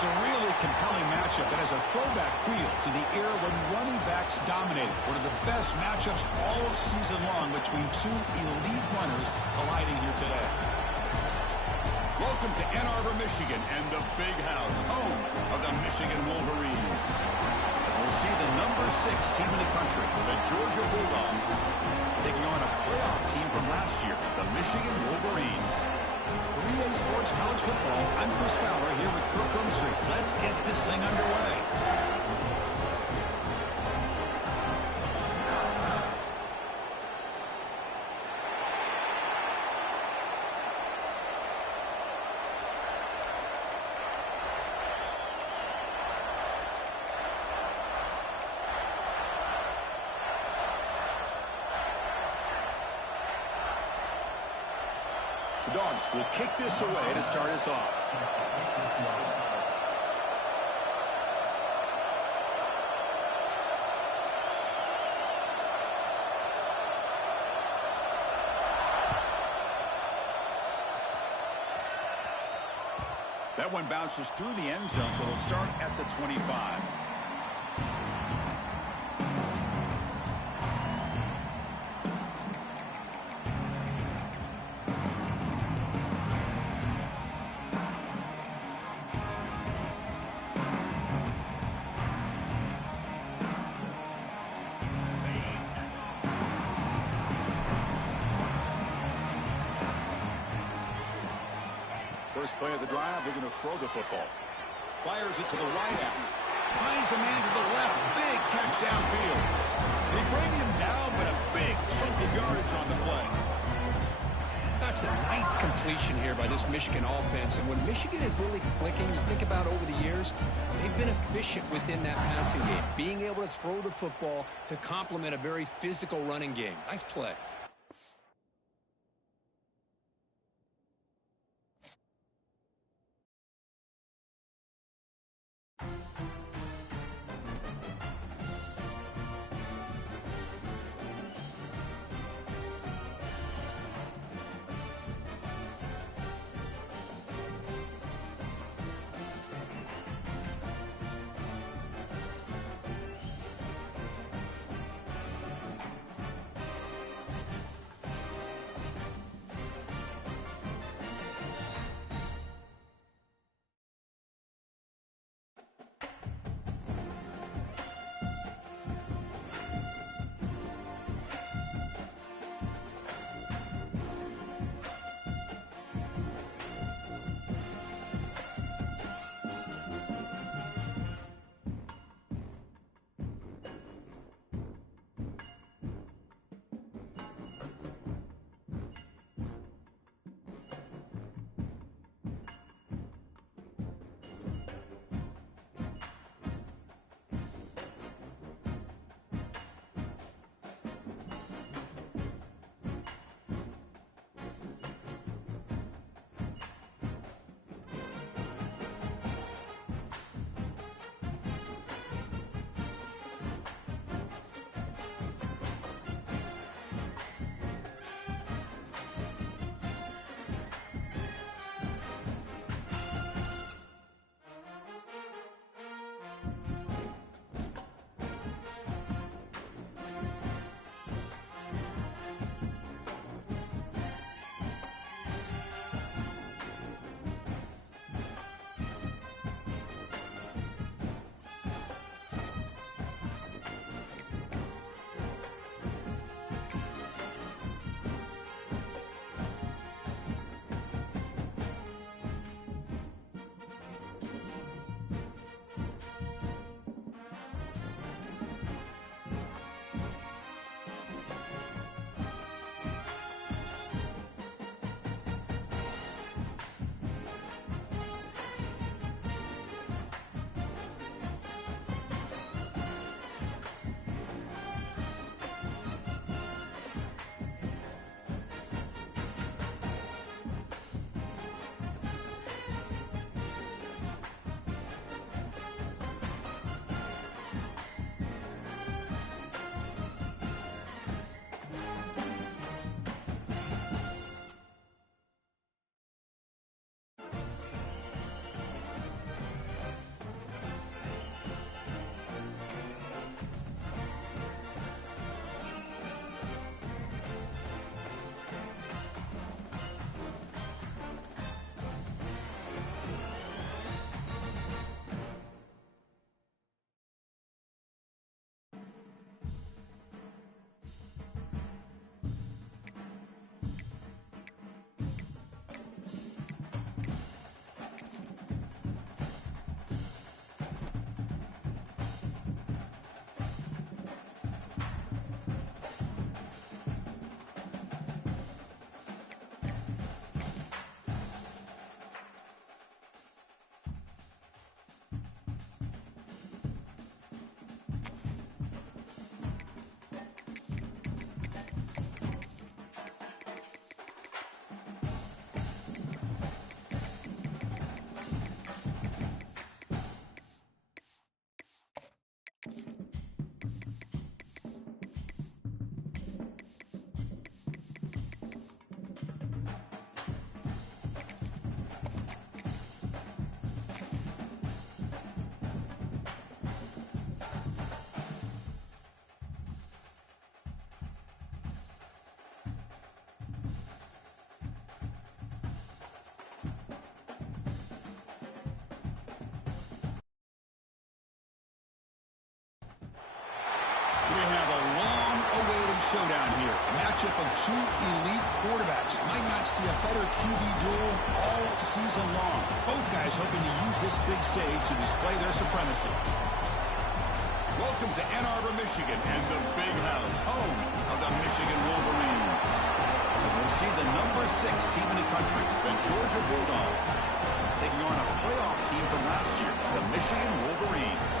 It's a really compelling matchup that has a throwback feel to the era when running backs dominated. One of the best matchups all of season long between two elite runners colliding here today. Welcome to Ann Arbor, Michigan, and the Big House, home of the Michigan Wolverines. As we'll see the number 6 team in the country, the Georgia Bulldogs, taking on a playoff team from last year, the Michigan Wolverines. 3A Sports College Football, I'm Chris Fowler here with Kirk Hermstreet. Let's get this thing underway. The Dogs will kick this away to start us off. That one bounces through the end zone, so they'll start at the 25. First play of the drive, they're going to throw the football. Fires it to the right end. Finds a man to the left. Big catch downfield. They bring him down, but a big chunk of yardage on the play. That's a nice completion here by this Michigan offense. And when Michigan is really clicking, you think about over the years, they've been efficient within that passing game. Being able to throw the football to complement a very physical running game. Nice play. showdown here. A matchup of two elite quarterbacks. Might not see a better QB duel all season long. Both guys hoping to use this big stage to display their supremacy. Welcome to Ann Arbor, Michigan, and the Big House, home of the Michigan Wolverines. As we'll see the number 6 team in the country, the Georgia Bulldogs, taking on a playoff team from last year, the Michigan Wolverines.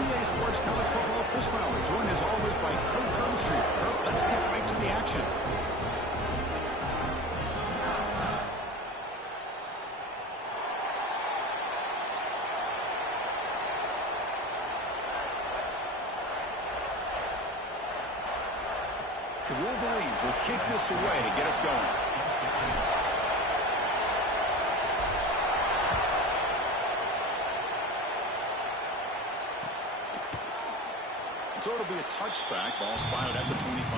EA Sports College Football Chris Fowler, joined as always by Kirk Hermstreet. Kirk, let's get right to the action. The Wolverines will kick this away to get us going. So it'll be a touchback. Ball spotted at the 25.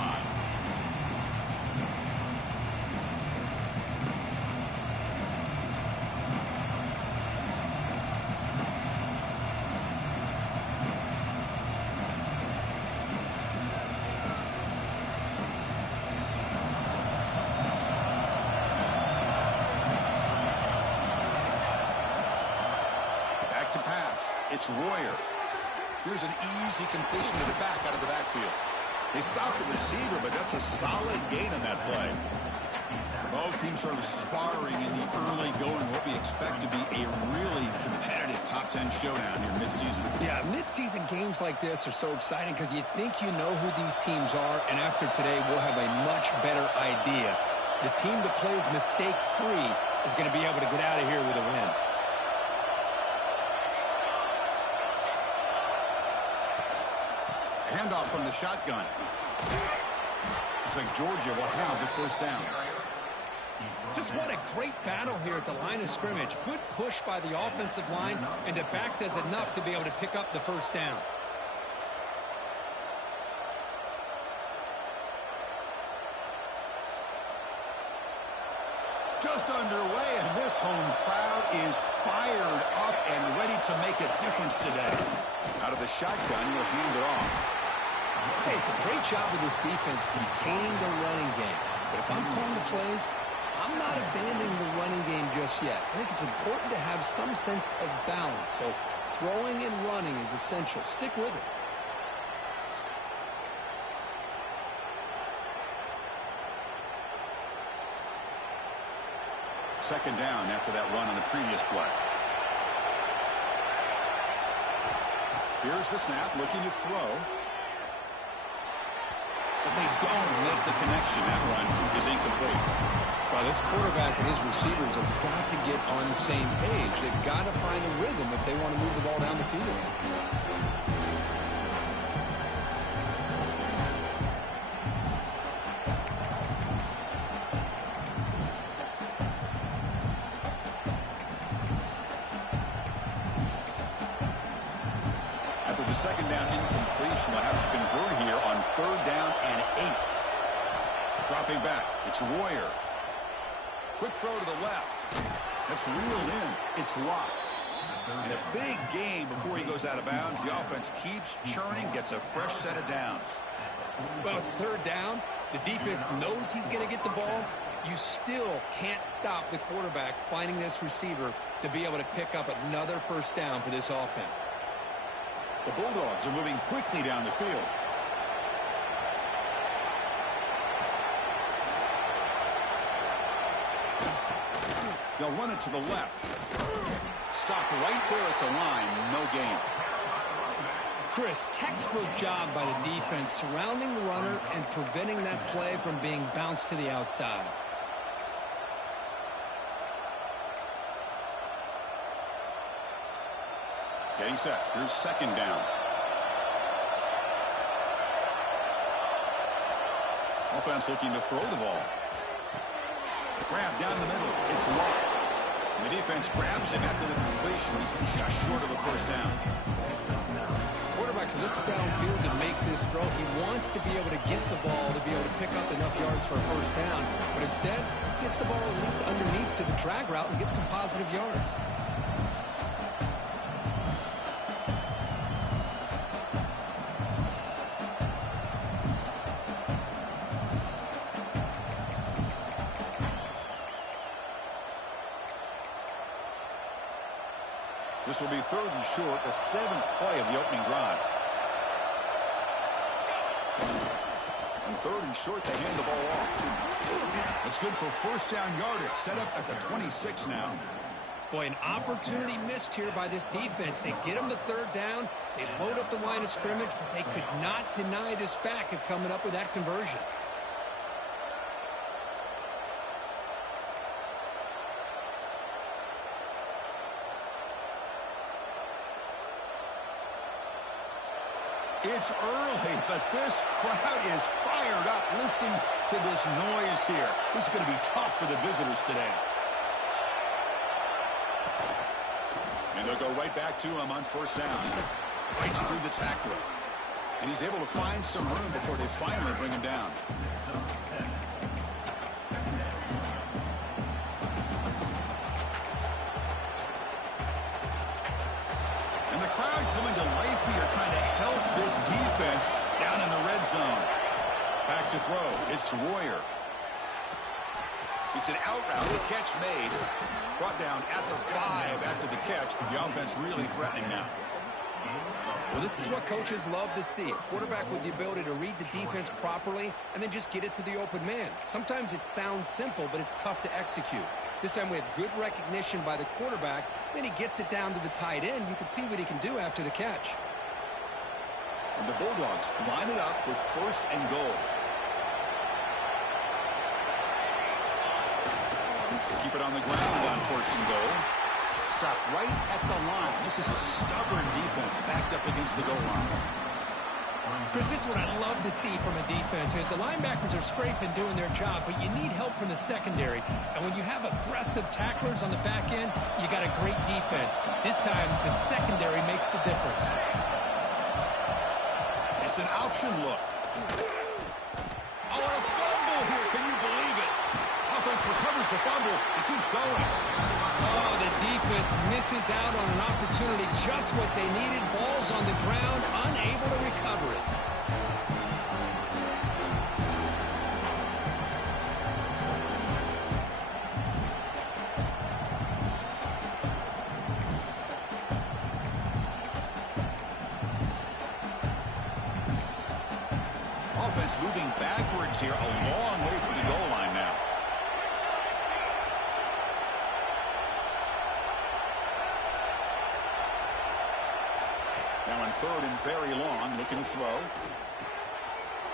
Back to pass. It's Royer. Here's an easy completion to the back out of the backfield. They stopped the receiver, but that's a solid gain on that play. Both teams sort of sparring in the early going, what we expect to be a really competitive top 10 showdown here mid-season. Yeah, mid-season games like this are so exciting because you think you know who these teams are, and after today we'll have a much better idea. The team that plays mistake-free is going to be able to get out of here with a win. Handoff from the shotgun. Looks like Georgia will have the first down. Just what a great battle here at the line of scrimmage. Good push by the offensive line, and the back does enough to be able to pick up the first down. Just underway, and this home crowd is fired up and ready to make a difference today. Out of the shotgun, he'll hand it off. Hey, it's a great job with this defense containing the running game. But if I'm calling the plays, I'm not abandoning the running game just yet. I think it's important to have some sense of balance. So throwing and running is essential. Stick with it. Second down after that run on the previous play. Here's the snap, looking to throw. But they don't make the connection. That one is incomplete. Well, this quarterback and his receivers have got to get on the same page. They've got to find a rhythm if they want to move the ball down the field. After the second down incompletion, they'll have to convert here on third down and 8. Dropping back, it's Royer. Quick throw to the left. That's reeled in. It's locked. And a big gain before he goes out of bounds. The offense keeps churning, gets a fresh set of downs. Well, it's third down. The defense knows he's going to get the ball. You still can't stop the quarterback finding this receiver to be able to pick up another first down for this offense. The Bulldogs are moving quickly down the field. They'll run it to the left. Stopped right there at the line. No gain. Chris, textbook job by the defense surrounding the runner and preventing that play from being bounced to the outside. Getting set. Here's second down. Offense looking to throw the ball. Grab down the middle. It's locked. And the defense grabs him after the completion. He's just short of a first down. Quarterback looks downfield to make this throw. He wants to be able to get the ball to be able to pick up enough yards for a first down. But instead, he gets the ball at least underneath to the drag route and gets some positive yards. This will be 3rd and short, the 7th play of the opening drive. And 3rd and short, they hand the ball off. It's good for first down yardage, set up at the 26 now. Boy, an opportunity missed here by this defense. They get them to 3rd down. They load up the line of scrimmage, but they could not deny this back of coming up with that conversion. It's early, but this crowd is fired up. Listen to this noise here. This is going to be tough for the visitors today. And they'll go right back to him on 1st down. Fights through the tackler. And he's able to find some room before they finally bring him down. And the crowd coming to life here, trying to help this defense down in the red zone. Back to throw. It's Royer. It's an out route. The catch made. Brought down at the 5 after the catch. The offense really threatening now. Well, this is what coaches love to see. A quarterback with the ability to read the defense properly and then just get it to the open man. Sometimes it sounds simple, but it's tough to execute. This time we have good recognition by the quarterback. Then he gets it down to the tight end. You can see what he can do after the catch. And the Bulldogs line it up with 1st and goal. Keep it on the ground on 1st and goal. Stop right at the line. This is a stubborn defense backed up against the goal line. Chris, this is what I love to see from a defense is the linebackers are scraping doing their job, but you need help from the secondary. And when you have aggressive tacklers on the back end, you got a great defense. This time, the secondary makes the difference. It's an option look. Oh, and a fumble here. Can you believe it? Offense recovers the fumble. It keeps going. Oh, the defense misses out on an opportunity, just what they needed. Ball's on the ground, unable to recover it. Offense moving backwards here, a long way from the goal line now. Now on 3rd and very long, looking to throw.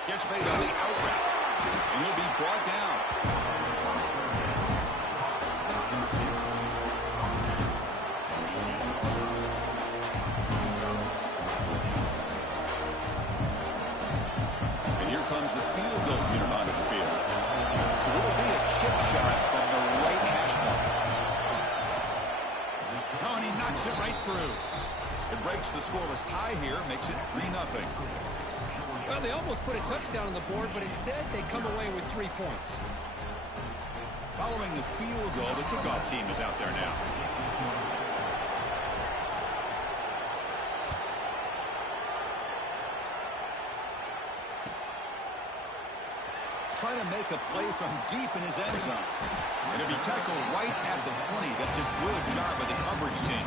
Catch made on the out route, and he'll be brought down. And here comes the field goal unit onto the field. So it'll be a chip shot from the right hash mark. Oh, and he knocks it right through. It breaks the scoreless tie here, makes it 3-0. Well, they almost put a touchdown on the board, but instead they come away with 3 points. Following the field goal, the kickoff team is out there now. Trying to make a play from deep in his end zone. And it'll be tackled right at the 20. That's a good job by the coverage team.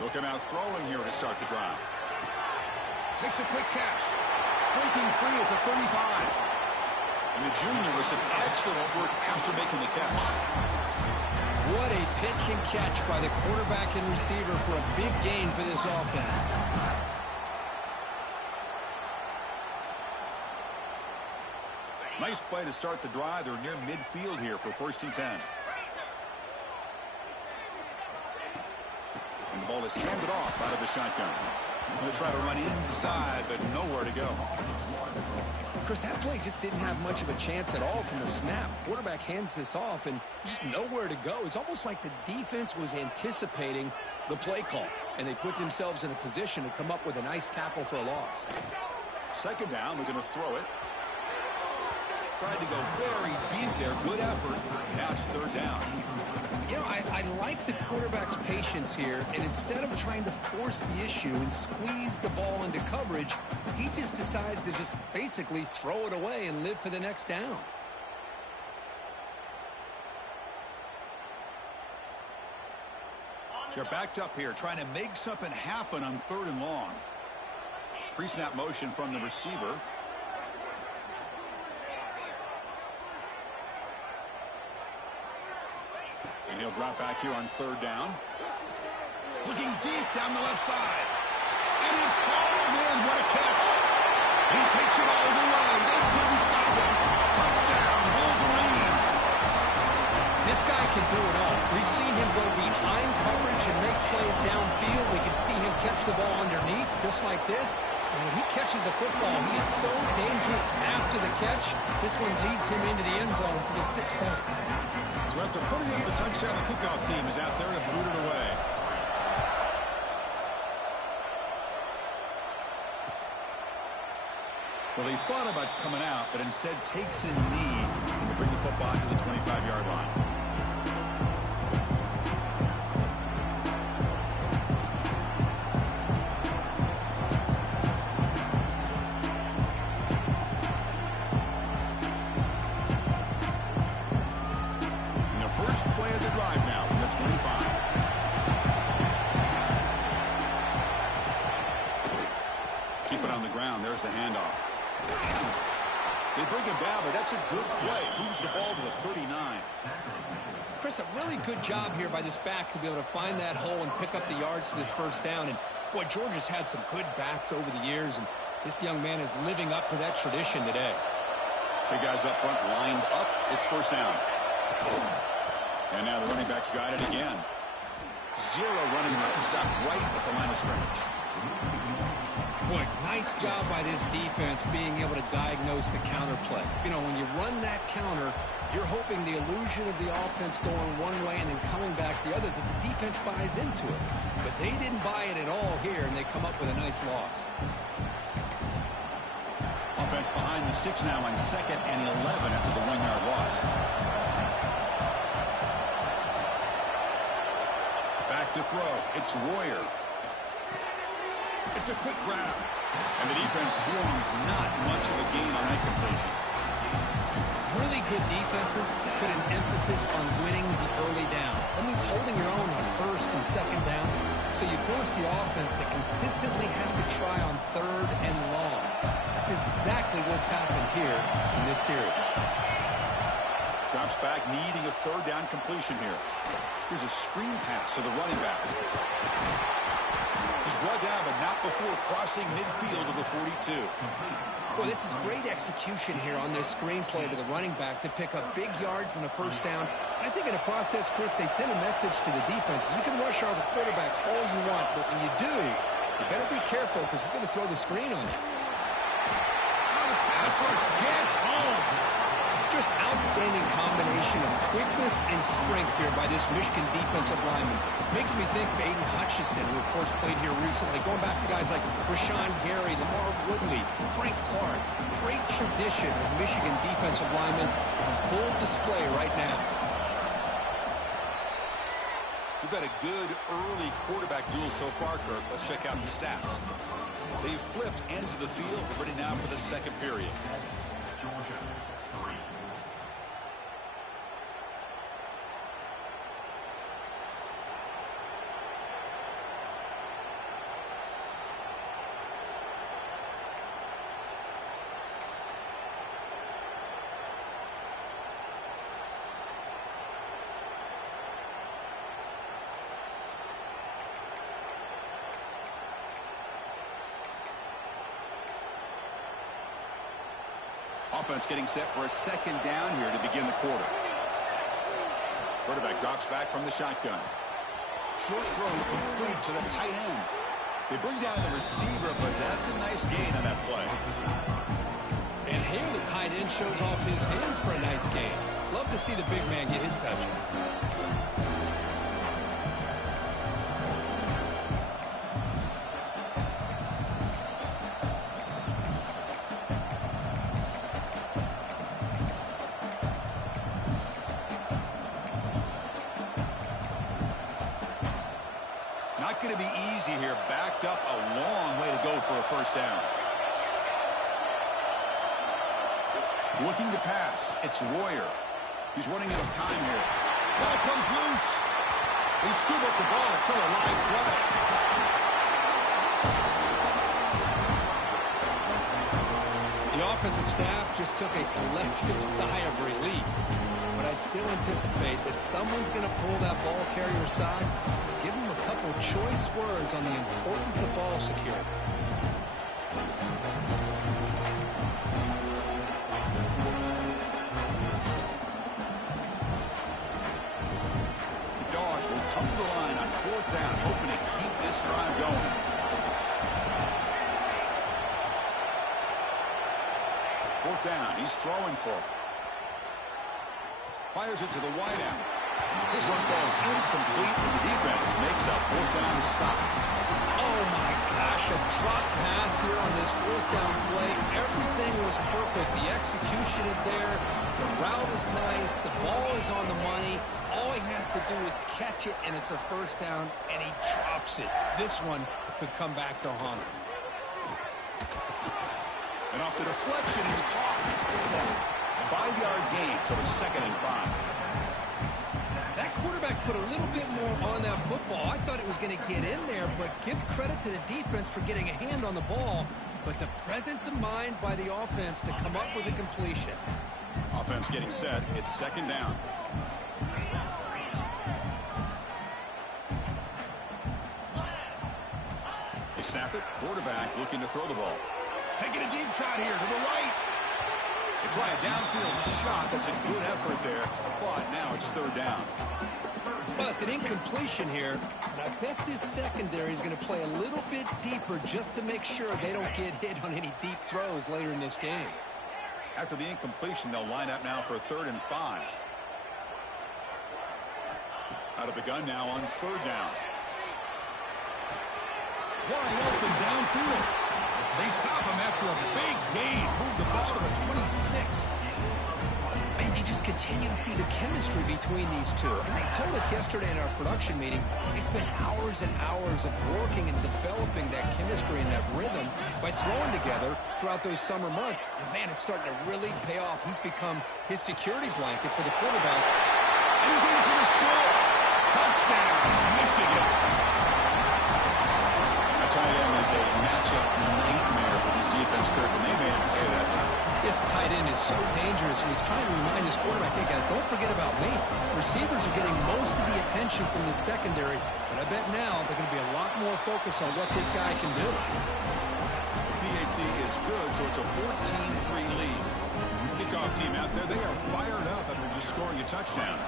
Looking out throwing here to start the drive. Makes a quick catch. Breaking free at the 35. And the junior with some excellent work after making the catch. What a pitch and catch by the quarterback and receiver for a big gain for this offense. Nice play to start the drive. They're near midfield here for 1st and 10. And the ball is handed off out of the shotgun. They'll try to run inside, but nowhere to go. Chris, that play just didn't have much of a chance at all from the snap. Quarterback hands this off and just nowhere to go. It's almost like the defense was anticipating the play call, and they put themselves in a position to come up with a nice tackle for a loss. 2nd down, we're going to throw it. Tried to go very deep there. Good effort. Now it's third down. You know, I like the quarterback's patience here, and instead of trying to force the issue and squeeze the ball into coverage, he just decides to just basically throw it away and live for the next down. They're backed up here, trying to make something happen on third and long. Pre-snap motion from the receiver. And he'll drop back here on third down. Looking deep down the left side. And it's hauled in. What a catch. He takes it all the way. They couldn't stop him. Touchdown, Wolverines. This guy can do it all. We've seen him go behind coverage and make plays downfield. We can see him catch the ball underneath, just like this. And when he catches a football, he is so dangerous after the catch. This one leads him into the end zone for the 6 points. So after putting up the touchdown, the kickoff team is out there to boot it away. Well, he thought about coming out, but instead takes a knee to bring the football to the 25-yard line. And the first play of the drive now from the 25. Keep it on the ground. There's the handoff. They bring him down, but that's a good play. Moves the ball to the 39. Chris, a really good job here by this back to be able to find that hole and pick up the yards for this first down. And, boy, Georgia's had some good backs over the years, and this young man is living up to that tradition today. Big guys up front lined up. It's first down. And now the running back's got it again. Zero running room. Stop right at the line of scrimmage. Boy, nice job by this defense being able to diagnose the counter play. You know, when you run that counter, you're hoping the illusion of the offense going one way and then coming back the other, that the defense buys into it. But they didn't buy it at all here, and they come up with a nice loss. Offense behind the 6 now on 2nd and 11 after the 1-yard loss. Back to throw. It's Royer. It's a quick grab. And the defense swarms. Not much of a gain on that completion. Really good defenses put an emphasis on winning the early downs. That means holding your own on 1st and 2nd down. So you force the offense to consistently have to try on 3rd and long. That's exactly what's happened here in this series. Drops back, needing a 3rd down completion here. Here's a screen pass to the running back. He's brought down, but not before crossing midfield of the 42. Well, this is great execution here on this screen play to the running back to pick up big yards and a first down. I think in the process, Chris, they send a message to the defense. You can rush our quarterback all you want, but when you do, you better be careful because we're going to throw the screen on you. The pass rush gets home. Just outstanding combination of quickness and strength here by this Michigan defensive lineman. Makes me think of Aiden Hutchinson, who, of course, played here recently. Going back to guys like Rashawn Gary, Lamar Woodley, Frank Clark. Great tradition of Michigan defensive linemen on full display right now. We've had a good early quarterback duel so far, Kirk. Let's check out the stats. They've flipped ends of the field. We're ready now for the 2nd period. Offense getting set for a 2nd down here to begin the quarter. Quarterback drops back from the shotgun. Short throw complete to the tight end. They bring down the receiver, but that's a nice gain on that play. And here the tight end shows off his hands for a nice gain. Love to see the big man get his touches. to be easy here. Backed up a long way to go for a first down. Looking to pass. It's Royer. He's running out of time here. Ball comes loose. They scoop up the ball. It's still a live play. The offensive staff just took a collective sigh of relief. But I'd still anticipate that someone's going to pull that ball carrier side. Give him a couple choice words on the importance of ball security. Come to the line on fourth down, hoping to keep this drive going. Fourth down, he's throwing for it. Fires it to the wideout. This one falls incomplete, and the defense makes a fourth down stop. Oh my gosh, a drop pass here on this fourth down play. Everything was perfect. The execution is there. The route is nice. The ball is on the money. All he has to do is catch it, and it's a first down, and he drops it. This one could come back to haunt him. And off the deflection, it's caught. 5-yard gain, so it's 2nd and 5. That quarterback put a little bit more on that football. I thought it was going to get in there, but give credit to the defense for getting a hand on the ball. But the presence of mind by the offense to come up with a completion. Offense getting set. It's 2nd down. They snap it. Quarterback looking to throw the ball. Taking a deep shot here to the right. They try a downfield shot. That's a good effort there. But now it's 3rd down. Well, it's an incompletion here. And I bet this secondary is going to play a little bit deeper just to make sure they don't get hit on any deep throws later in this game. After the incompletion, they'll line up now for 3rd and 5. Out of the gun now on 3rd down. Wide open downfield. They stop him after a big gain. Move the ball to the 26. And you just continue to see the chemistry between these two. And they told us yesterday in our production meeting, they spent hours and hours of working and developing that chemistry and that rhythm by throwing together throughout those summer months. And, man, it's starting to really pay off. He's become his security blanket for the quarterback. And he's in for the score. Touchdown, Michigan. Tight end is a matchup nightmare for this defense, Kirk, and they made him play that time. This tight end is so dangerous, and he's trying to remind his quarterback, hey, guys, don't forget about me. Receivers are getting most of the attention from the secondary, but I bet now they're going to be a lot more focused on what this guy can do. PAT is good, so it's a 14-3 lead. Kickoff team out there, they are fired up after just scoring a touchdown.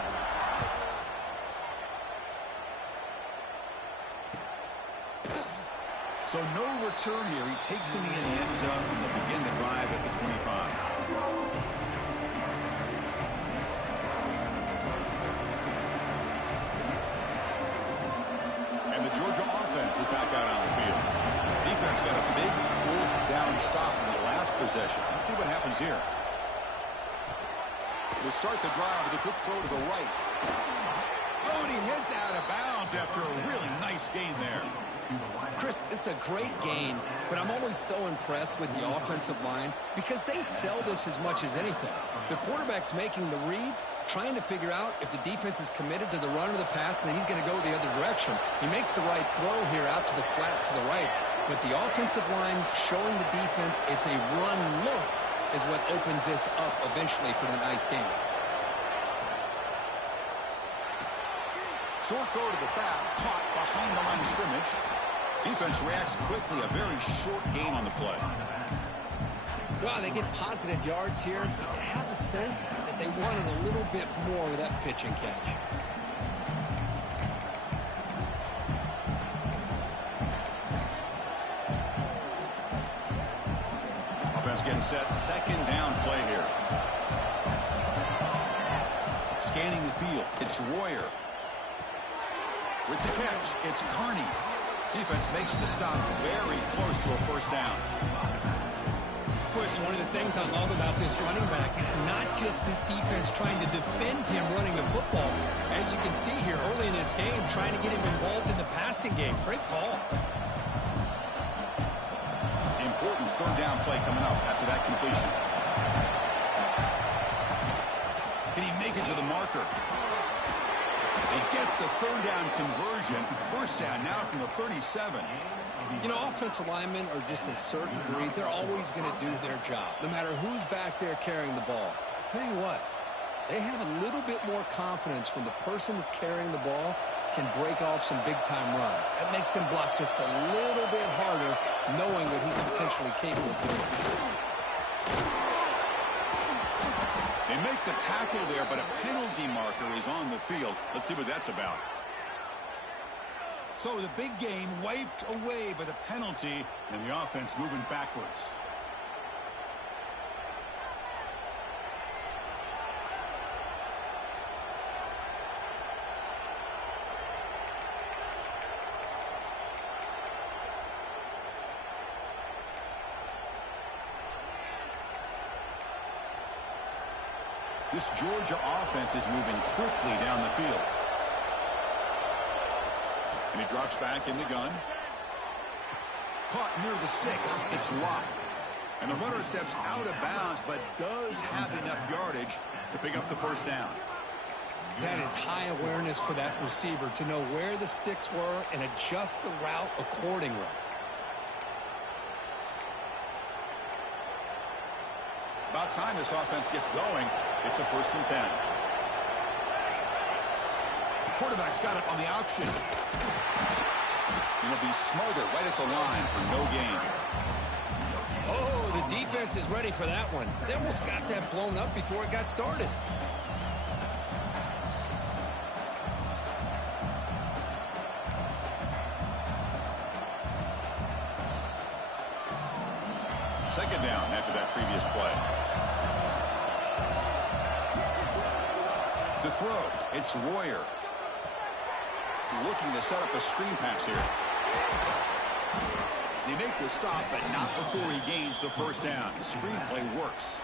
So no return here. He takes him in the end zone, and they'll begin the drive at the 25. And the Georgia offense is back out on the field. Defense got a big 4th down stop in the last possession. Let's see what happens here. To start the drive with a quick throw to the right. Oh, and he heads out of bounds after a really nice gain there. Chris, this is a great gain, but I'm always so impressed with the offensive line because they sell this as much as anything. The quarterback's making the read, trying to figure out if the defense is committed to the run or the pass, and then he's going to go the other direction. He makes the right throw here out to the flat to the right, but the offensive line showing the defense it's a run look is what opens this up eventually for the nice game. Short throw to the back, caught behind the line of scrimmage. Defense reacts quickly, a very short gain on the play. Well, they get positive yards here. I have a sense that they wanted a little bit more with that pitch and catch. Offense getting set, 2nd down play here. Scanning the field, it's Royer. With the catch, it's Carney. Defense makes the stop very close to a first down. Chris, one of the things I love about this running back is not just this defense trying to defend him running the football. As you can see here early in this game, trying to get him involved in the passing game. Great call. Important third down play coming up after that completion. Can he make it to the marker? They get the third down conversion. First down now from the 37. You know, offensive linemen are just a certain breed. They're always going to do their job, no matter who's back there carrying the ball. I'll tell you what, they have a little bit more confidence when the person that's carrying the ball can break off some big-time runs. That makes him block just a little bit harder, knowing what he's potentially capable of doing. They make the tackle there, but a penalty marker is on the field. Let's see what that's about. So the big gain wiped away by the penalty, and the offense moving backwards. This Georgia offense is moving quickly down the field. And he drops back in the gun. Caught near the sticks. It's locked. And the runner steps out of bounds, but does have enough yardage to pick up the first down. That is high awareness for that receiver to know where the sticks were and adjust the route accordingly. About time this offense gets going. It's a 1st and 10. The quarterback's got it on the option. It'll be Smolder right at the line for no gain. Oh, the defense is ready for that one. They almost got that blown up before it got started. Second down after that previous play. To throw, it's Royer. Looking to set up a screen pass here. They make the stop, but not before he gains the first down. The screen play works.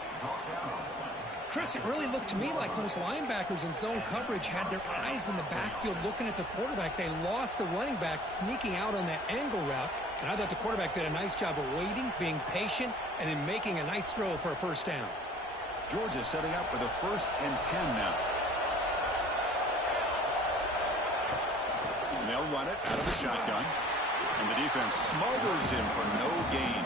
Chris, it really looked to me like those linebackers in zone coverage had their eyes in the backfield looking at the quarterback. They lost the running back sneaking out on that angle route. And I thought the quarterback did a nice job of waiting, being patient, and then making a nice throw for a first down. Georgia setting up for the 1st and 10 now. And they'll run it out of the shotgun. And the defense smothers him for no gain.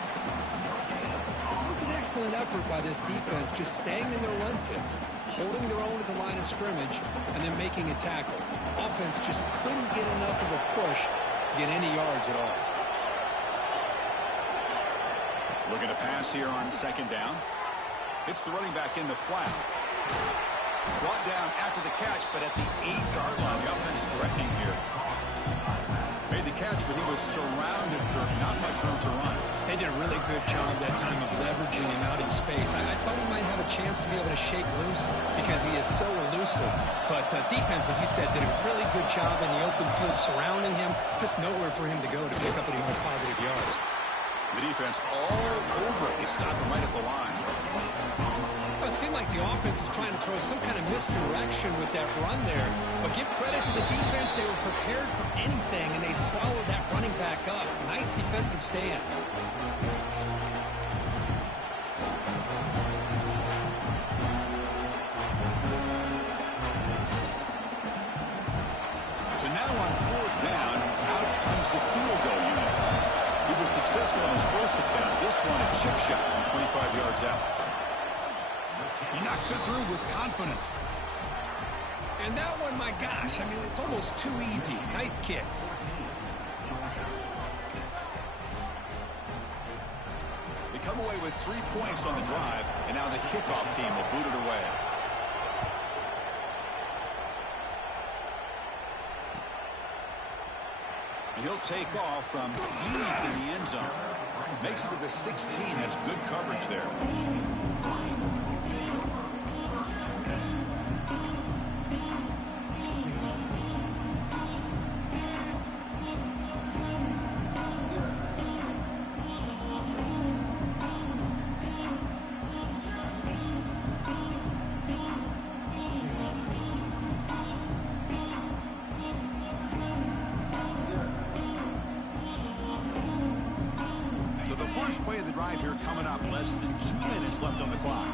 It was an excellent effort by this defense, just staying in their run fits, holding their own at the line of scrimmage, and then making a tackle. Offense just couldn't get enough of a push to get any yards at all. Looking to pass here on 2nd down. It's the running back in the flat. Brought down after the catch, but at the 8-yard line, the offense threatening here. Made the catch, but he was surrounded for not much room to run. They did a really good job that time of leveraging him out in space. I thought he might have a chance to be able to shake loose because he is so elusive. But defense, as you said, did a really good job in the open field surrounding him. Just nowhere for him to go to pick up any more positive yards. The defense all over it. They stop him right at the line. Well, it seemed like the offense was trying to throw some kind of misdirection with that run there. But give credit to the defense. They were prepared for anything, and they swallowed that running back up. Nice defensive stand. So now on 4th down, out comes the field goal unit. He was successful in his first attempt. This one a chip shot from 25 yards out. He knocks it through with confidence. And that one, my gosh, I mean, it's almost too easy. Nice kick. They come away with 3 points on the drive, and now the kickoff team will boot it away. And he'll take off from deep in the end zone. Makes it to the 16. That's good coverage there. first play of the drive here coming up. Less than 2 minutes left on the clock.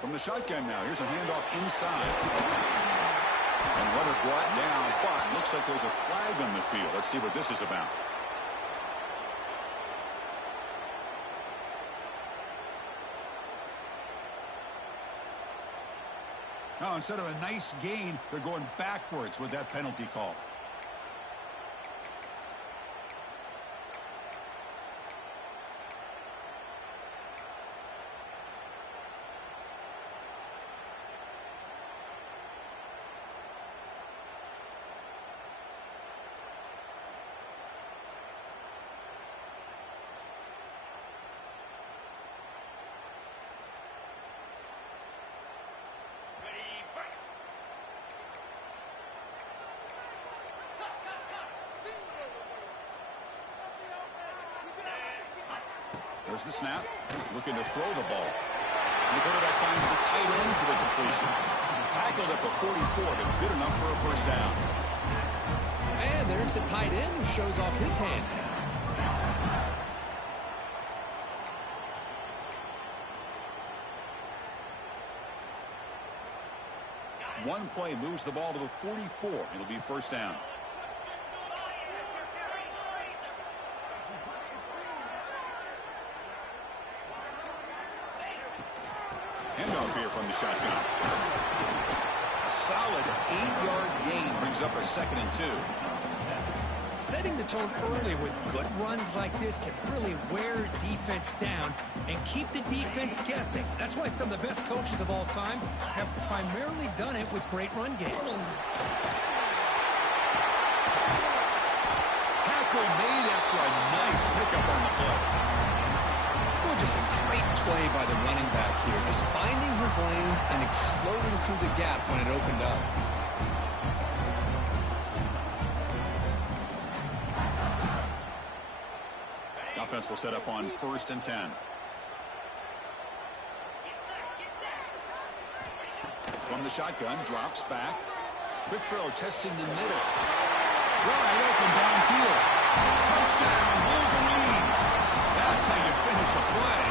From the shotgun now, here's a handoff inside. And runner brought down, but looks like there's a flag on the field. Let's see what this is about. Now, instead of a nice gain, they're going backwards with that penalty call. There's the snap. Looking to throw the ball. And the quarterback finds the tight end for the completion. Tackled at the 44, but good enough for a first down. And there's the tight end who shows off his hands. One play moves the ball to the 44. It'll be first down. Handoff here from the shotgun. A solid 8-yard gain brings up a 2nd and 2. Setting the tone early with good runs like this can really wear defense down and keep the defense guessing. That's why some of the best coaches of all time have primarily done it with great run games. Tackle made after a nice pickup on the play. Well, just a great play by the running back here. Just finding his lanes and exploding through the gap when it opened up. The offense will set up on 1st and 10. From the shotgun, drops back. Quick throw, testing the middle. Wide open downfield. Touchdown, Wolverines. That's how you finish a play.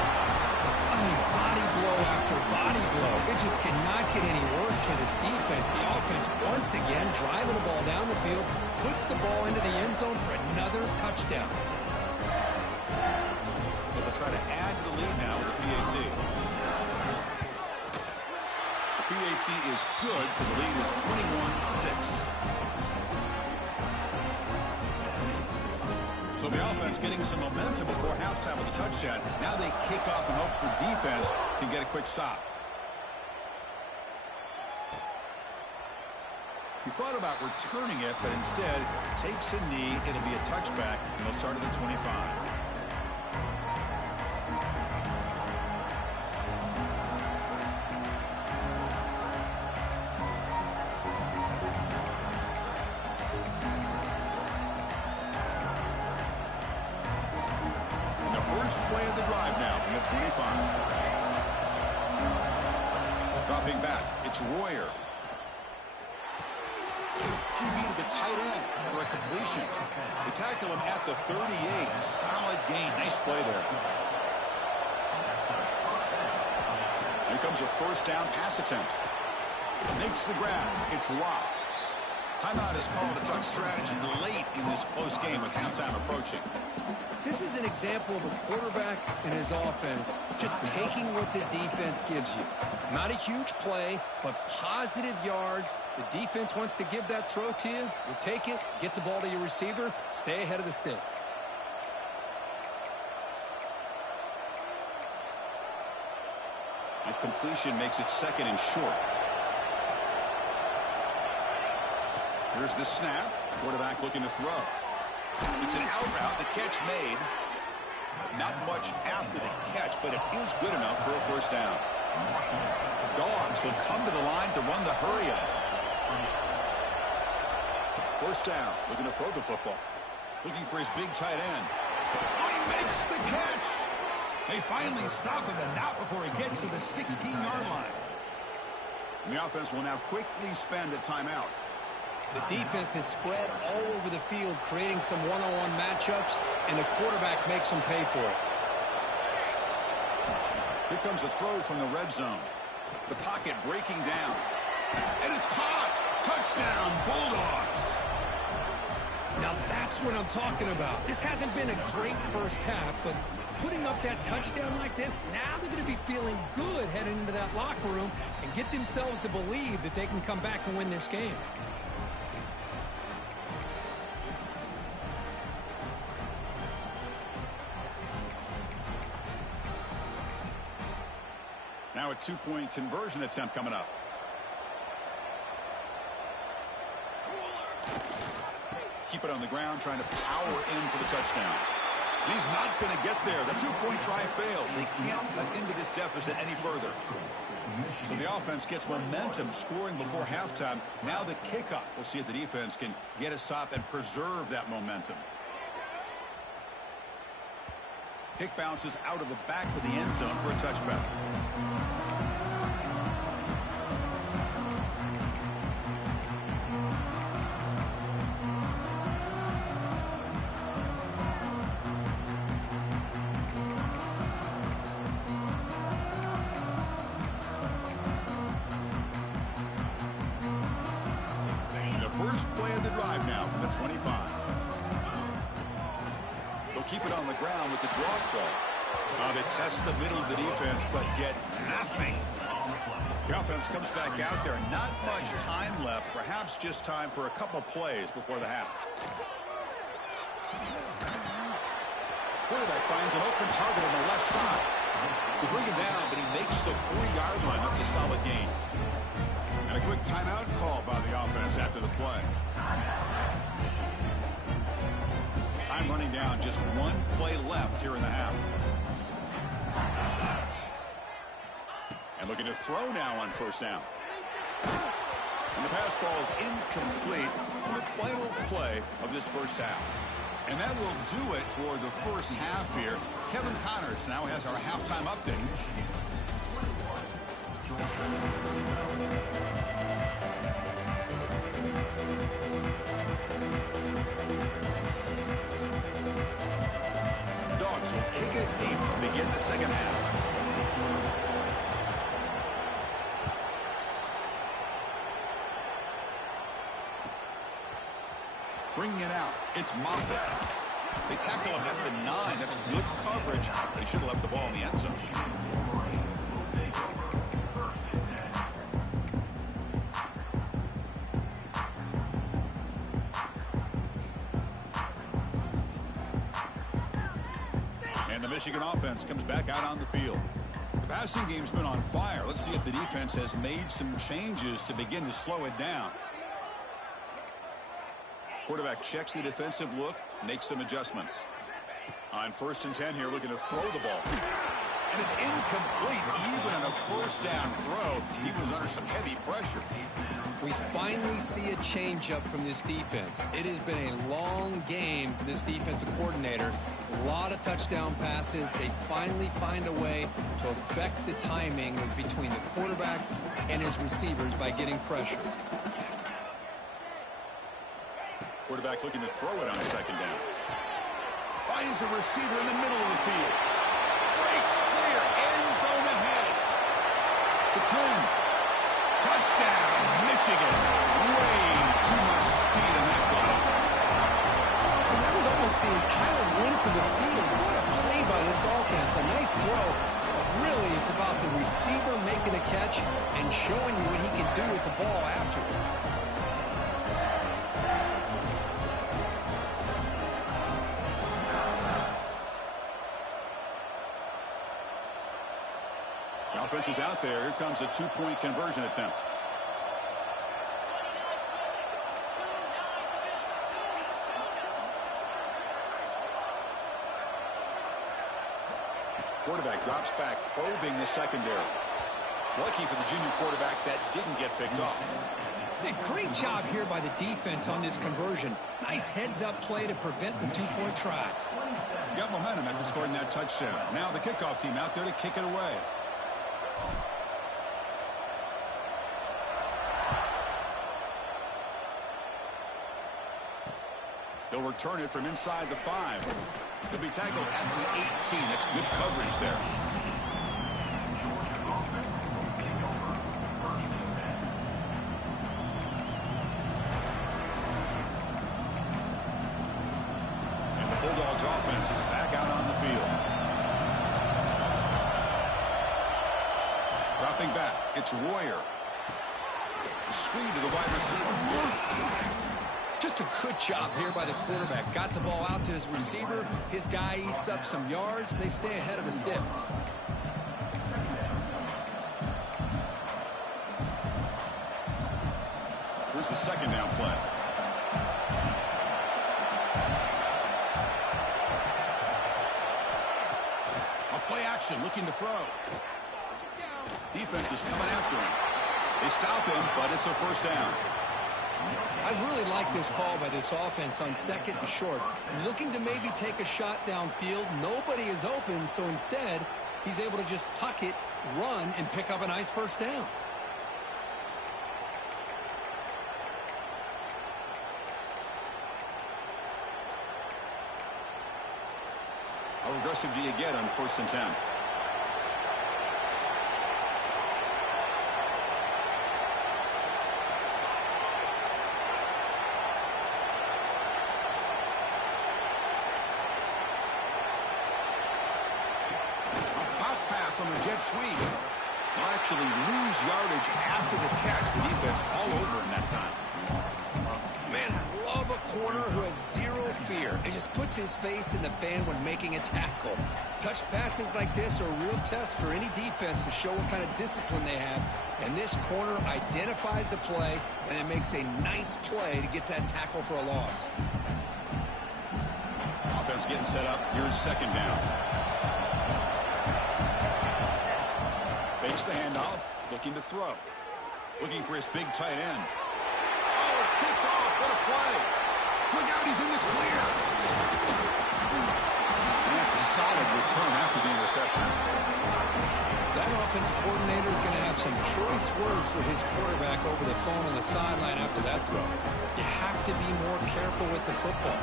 I mean, body blow after body blow. It just cannot get any worse for this defense. The offense, once again, driving the ball down the field, puts the ball into the end zone for another touchdown. So they'll try to add to the lead now with the PAT. The PAT is good, so the lead is 21-6. So the offense getting some momentum before halftime with a touchdown. Now they kick off in hopes the defense can get a quick stop. He thought about returning it, but instead takes a knee. It'll be a touchback, and they'll start at the 25. First play of the drive now from the 25. Dropping back, it's Royer. QB to the tight end for a completion. They tackle him at the 38. Solid gain. Nice play there. Here comes a first down pass attempt. Makes the grab. It's locked. Timeout is called to talk strategy late in this close game with halftime approaching. This is an example of a quarterback and his offense just taking what the defense gives you. Not a huge play, but positive yards. The defense wants to give that throw to you. You take it, get the ball to your receiver, stay ahead of the sticks. A completion makes it 2nd and short. Here's the snap. Quarterback looking to throw. It's an out route. The catch made. Not much after the catch, but it is good enough for a first down. The Dogs will come to the line to run the hurry up. First down. Looking to throw the football. Looking for his big tight end. Oh, he makes the catch. They finally stop him, and not before he gets to the 16-yard line. And the offense will now quickly spend a timeout. The defense is spread all over the field, creating some one-on-one matchups, and the quarterback makes them pay for it. Here comes a throw from the red zone. The pocket breaking down. And it's caught. Touchdown, Bulldogs. Now that's what I'm talking about. This hasn't been a great first half, but putting up that touchdown like this, now they're going to be feeling good heading into that locker room and get themselves to believe that they can come back and win this game. Now a two-point conversion attempt coming up. Keep it on the ground, trying to power in for the touchdown. And he's not going to get there. The two-point try fails. They can't cut into this deficit any further. So the offense gets momentum scoring before halftime. Now the kickoff. We'll see if the defense can get a stop and preserve that momentum. Kick bounces out of the back of the end zone for a touchback. First play of the drive now from the 25. They'll keep it on the ground with the draw play. They test the middle of the defense, but get nothing. The offense comes back out there. Not much time left. Perhaps just time for a couple plays before the half. Quarterback finds an open target on the left side. They bring him down, but he makes the 4-yard line. That's a solid gain. And a quick timeout call by the offense after the play. Time running down, just one play left here in the half. And looking to throw now on first down. And the pass falls incomplete on the final play of this first half. And that will do it for the first half here. Kevin Connors now has our halftime update. Dogs will kick it deep to begin the second half. Bringing it out, it's Moffitt. They tackle him at the 9. That's good coverage, but he should have left the ball in the end zone. And the Michigan offense comes back out on the field. The passing game's been on fire. Let's see if the defense has made some changes to begin to slow it down. Quarterback checks the defensive look, makes some adjustments. On 1st and 10 here, looking to throw the ball. And it's incomplete. Even on a first down throw, he was under some heavy pressure. We finally see a changeup from this defense. It has been a long game for this defensive coordinator. A lot of touchdown passes. They finally find a way to affect the timing between the quarterback and his receivers by getting pressure. Quarterback looking to throw it on 2nd down. Finds a receiver in the middle of the field. Breaks clear. End zone ahead. The 10. Touchdown, Michigan. Way too much speed on that play. And that was almost the entire length of the field. What a play by this offense. A nice throw. But really, it's about the receiver making a catch and showing you what he can do with the ball after it. Offense is out there. Here comes a 2-point conversion attempt. Quarterback drops back, probing the secondary. Lucky for the junior quarterback that didn't get picked off. A great job here by the defense on this conversion. Nice heads-up play to prevent the 2-point try. Got momentum after scoring that touchdown. Now the kickoff team out there to kick it away. He'll return it from inside the 5. He'll be tackled at the 18. That's good coverage there. And the Bulldogs offense is back out on the field. Dropping back, it's Royer. Screen to the wide receiver. Just a good job here by the quarterback. Got the ball out to his receiver. His guy eats up some yards. They stay ahead of the sticks. Here's the second down play. A play action, looking to throw. Defense is coming after him. They stop him, but it's a first down. I really like this call by this offense on second and short. Looking to maybe take a shot downfield. Nobody is open, so instead, he's able to just tuck it, run, and pick up a nice first down. How aggressive do you get on 1st and 10? On the jet sweep. They'll actually lose yardage after the catch. The defense all over in that time. Man, I love a corner who has zero fear and just puts his face in the fan when making a tackle. Touch passes like this are a real test for any defense to show what kind of discipline they have. And this corner identifies the play and it makes a nice play to get that tackle for a loss. Offense getting set up. Here's second down. Fakes the handoff, looking to throw. Looking for his big tight end. Oh, it's picked off. What a play. Look out, he's in the clear. And that's a solid return after the interception. That offensive coordinator is going to have some choice words for his quarterback over the phone on the sideline after that throw. You have to be more careful with the football.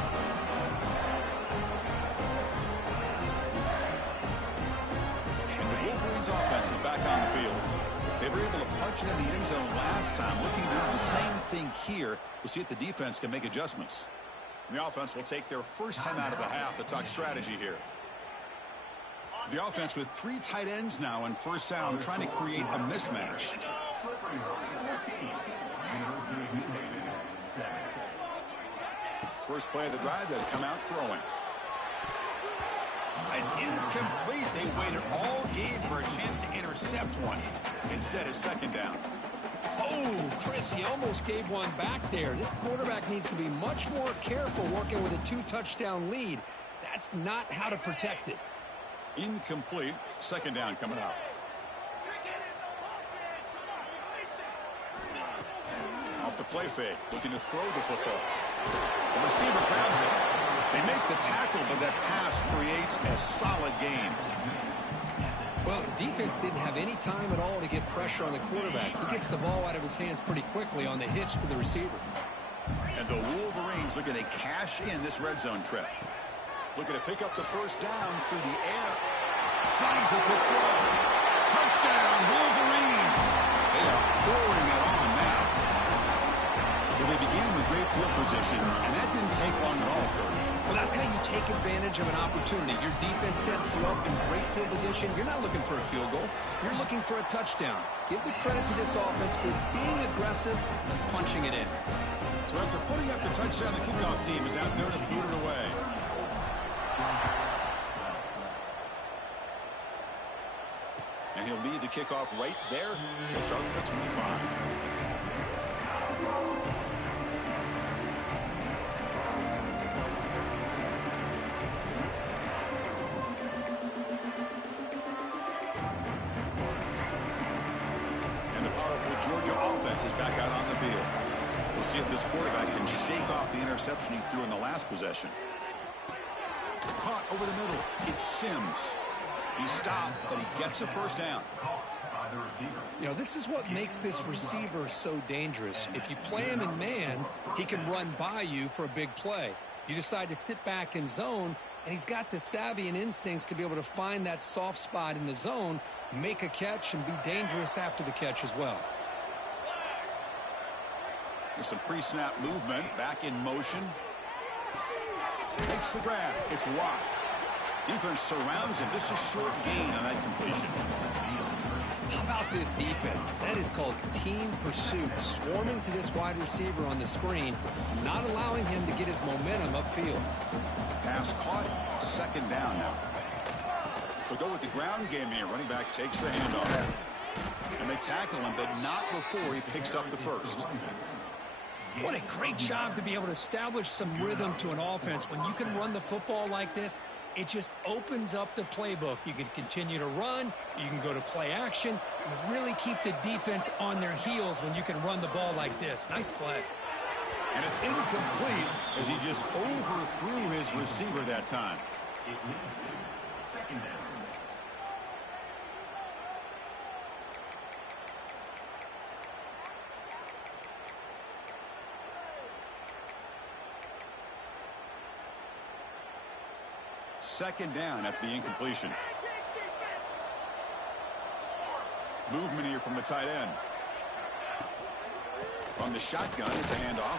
Offense is back on the field. They were able to punch it in the end zone last time. Looking to do the same thing here. We'll see if the defense can make adjustments. The offense will take their first time out of the half to talk strategy here. The offense with 3 tight ends now on first down, trying to create a mismatch. First play of the drive, they'll come out throwing. It's incomplete. They waited all game for a chance to intercept one. Instead, it's second down. Oh, Chris, he almost gave one back there. This quarterback needs to be much more careful working with a 2-touchdown lead. That's not how to protect it. Incomplete. Second down coming up. Off the play fake. Looking to throw the football. The receiver grabs it. They make the tackle, but that pass creates a solid gain. Well, the defense didn't have any time at all to get pressure on the quarterback. He gets the ball out of his hands pretty quickly on the hitch to the receiver. And the Wolverines looking to cash in this red zone trip. Looking to pick up the first down through the air. Slides the quick throw. Touchdown, Wolverines. They are pouring it on now. Well, they began with great field position, and that didn't take long at all, Kurt. Well, that's how you take advantage of an opportunity. Your defense sets you up in great field position. You're not looking for a field goal. You're looking for a touchdown. Give the credit to this offense for being aggressive and punching it in. So after putting up the touchdown, the kickoff team is out there to boot it away. And he'll lead the kickoff right there. He'll start at the 25. Georgia offense is back out on the field. We'll see if this quarterback can shake off the interception he threw in the last possession. Caught over the middle. It's Sims. He stopped, but he gets a first down. You know, this is what makes this receiver so dangerous. If you play him in man, he can run by you for a big play. You decide to sit back in zone, and he's got the savvy and instincts to be able to find that soft spot in the zone, make a catch, and be dangerous after the catch as well. There's some pre-snap movement, back in motion. Makes the grab. It's locked. Defense surrounds him. Just a short gain on that completion. How about this defense? That is called team pursuit. Swarming to this wide receiver on the screen, not allowing him to get his momentum upfield. Pass caught. Second down now. They'll go with the ground game here. Running back takes the handoff. And they tackle him, but not before he picks up the first. What a great job to be able to establish some rhythm to an offense. When you can run the football like this, it just opens up the playbook. You can continue to run. You can go to play action. You really keep the defense on their heels when you can run the ball like this. Nice play. And it's incomplete as he just overthrew his receiver that time. Second down. Second down after the incompletion. Movement here from the tight end. From the shotgun, it's a handoff.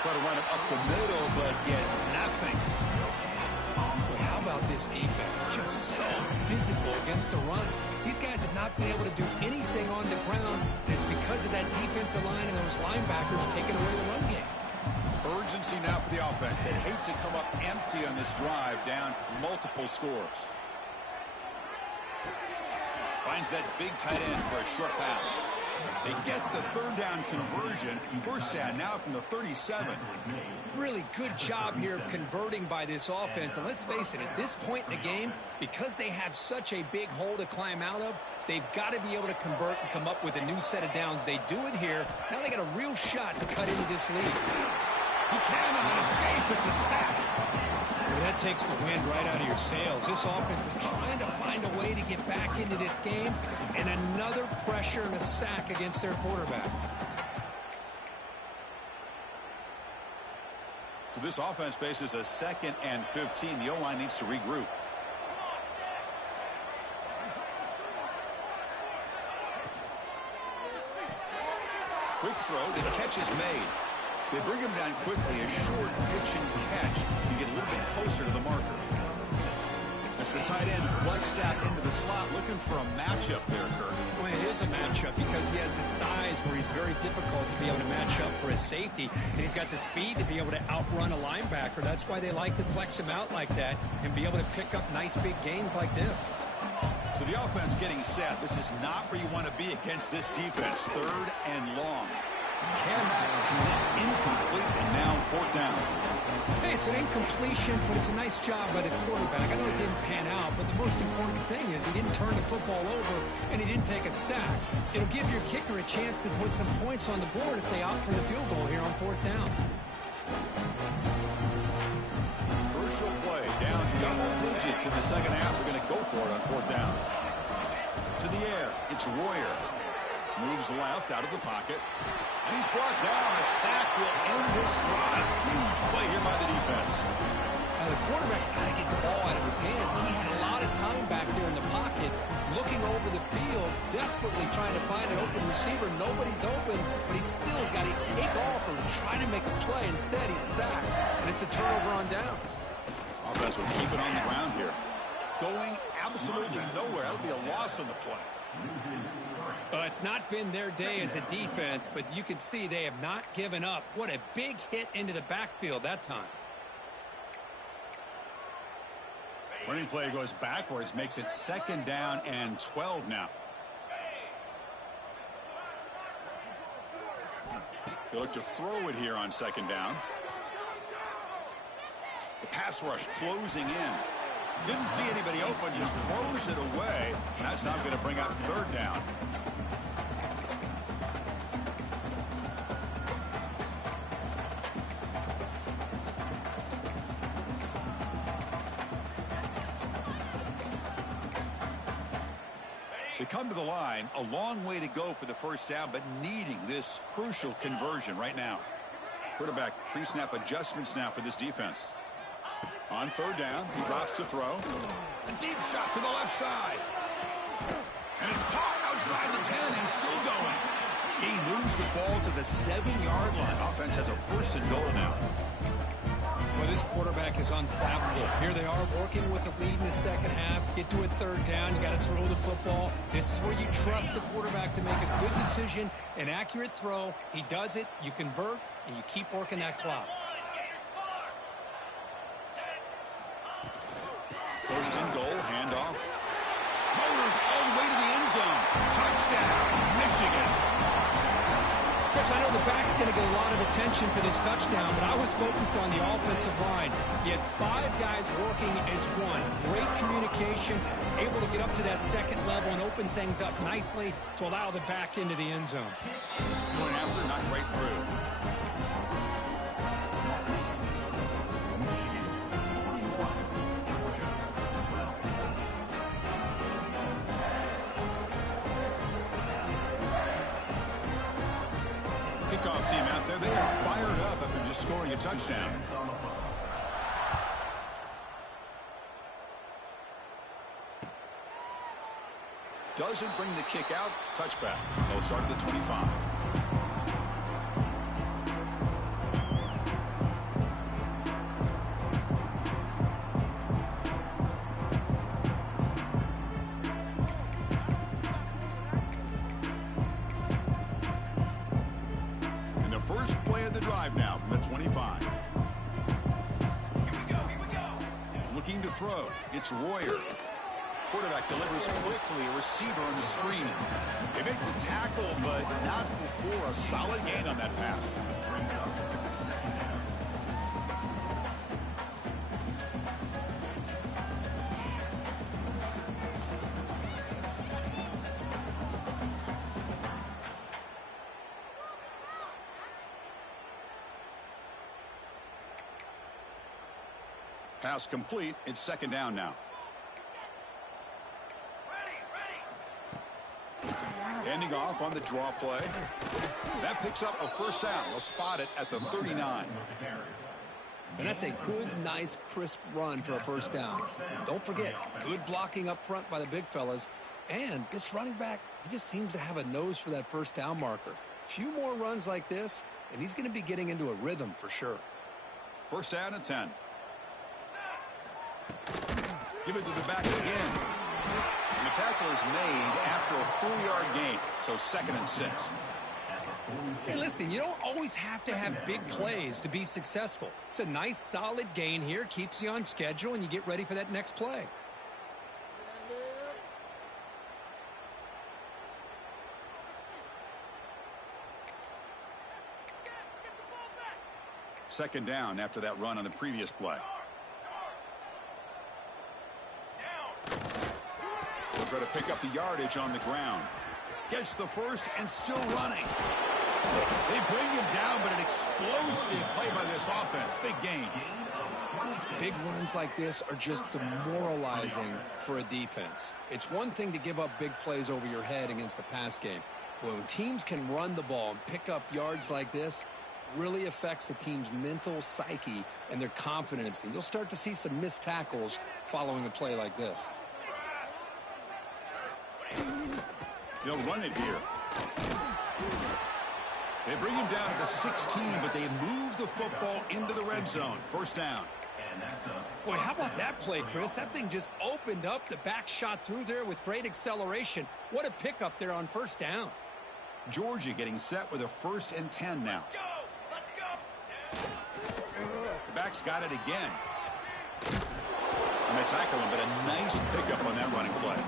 Try to run it up the middle, but get nothing. Well, how about this defense? Just so physical against the run. These guys have not been able to do anything on the ground, and it's because of that defensive line and those linebackers taking away the run game. Urgency now for the offense. They'd hate to come up empty on this drive, down multiple scores. Finds that big tight end for a short pass. They get the third down conversion. First down now from the 37. Really good job here of converting by this offense. And let's face it, at this point in the game, because they have such a big hole to climb out of, they've got to be able to convert and come up with a new set of downs. They do it here. Now they got a real shot to cut into this lead. He can on an escape. It's a sack. Well, that takes the wind right out of your sails. This offense is trying to find a way to get back into this game, and another pressure and a sack against their quarterback. So this offense faces a 2nd and 15. The O-line needs to regroup. Quick throw. The catch is made. They bring him down quickly. A short pitch and catch to get a little bit closer to the marker. As the tight end flexed out into the slot, looking for a matchup there, Kirk. Well, it is a matchup because he has the size where he's very difficult to be able to match up for his safety. And he's got the speed to be able to outrun a linebacker. That's why they like to flex him out like that and be able to pick up nice big gains like this. So the offense getting set. This is not where you want to be against this defense. Third and long. Incomplete, and now fourth down. Hey, it's an incompletion, but it's a nice job by the quarterback. I know it didn't pan out, but the most important thing is he didn't turn the football over, and he didn't take a sack. It'll give your kicker a chance to put some points on the board if they opt for the field goal here on fourth down. Crucial play, down double digits in the second half. They're going to go for it on fourth down. To the air, it's Royer. Moves left out of the pocket. And he's brought down. A sack will end this drive. Huge play here by the defense. The quarterback's got to get the ball out of his hands. He had a lot of time back there in the pocket, looking over the field, desperately trying to find an open receiver. Nobody's open, but he still has got to take off or try to make a play. Instead, he's sacked, and it's a turnover on downs. Offense will keep it on the ground here. Going absolutely nowhere. That'll be a loss on the play. It's not been their day as a defense, but you can see they have not given up. What a big hit into the backfield that time. Running play goes backwards, makes it 2nd down and 12 now. They look to throw it here on 2nd down. The pass rush closing in. Didn't see anybody open, just throws it away. That's now going to bring up 3rd down. They come to the line, a long way to go for the first down, but needing this crucial conversion right now. Quarterback pre-snap adjustments now for this defense. On third down, he drops to throw. A deep shot to the left side. And it's caught outside the 10 and still going. He moves the ball to the 7-yard line. Offense has a 1st and goal now. Well, this quarterback is unflappable. Here they are working with the lead in the second half. Get to a third down. You got to throw the football. This is where you trust the quarterback to make a good decision, an accurate throw. He does it. You convert, and you keep working that clock. 1st and goal, handoff. Motors all the way to the end zone. Touchdown, Michigan. Chris, I know the back's going to get a lot of attention for this touchdown, but I was focused on the offensive line. You had 5 guys working as one. Great communication, able to get up to that second level and open things up nicely to allow the back into the end zone. Going after, not right through. Kickoff team out there, they are fired up after just scoring a touchdown. Doesn't bring the kick out. Touchback. They'll start at the 25. And the first play of the drive now from the 25. Here we go. Looking to throw. It's Royer. Quarterback delivers quickly, a receiver on the screen. They make the tackle, but not before a solid gain on that pass. Pass complete. It's 2nd down now. Ending off on the draw play. That picks up a 1st down. They'll spot it at the 39. And that's a good, nice, crisp run for a 1st down. Don't forget, good blocking up front by the big fellas. And this running back, he just seems to have a nose for that 1st down marker. A few more runs like this, and he's going to be getting into a rhythm for sure. 1st down at 10. Give it to the back again. And the tackle is made after a 4-yard gain, so 2nd and 6. Hey, listen, you don't always have to have big plays to be successful. It's a nice, solid gain here, keeps you on schedule, and you get ready for that next play. Second down after that run on the previous play. They'll try to pick up the yardage on the ground. Gets the first and still running. They bring him down, but an explosive play by this offense. Big gain. Big runs like this are just demoralizing for a defense. It's one thing to give up big plays over your head against the pass game. But when teams can run the ball and pick up yards like this, really affects the team's mental psyche and their confidence. And you'll start to see some missed tackles following a play like this. They'll run it here. They bring him down to the 16, but they move the football into the red zone. First down. Boy, how about that play, Chris? That thing just opened up. The back shot through there with great acceleration. What a pickup there on first down. Georgia getting set with a 1st and 10 now. Let's go. The back's got it again. And they tackle him, but a nice pickup on that running play.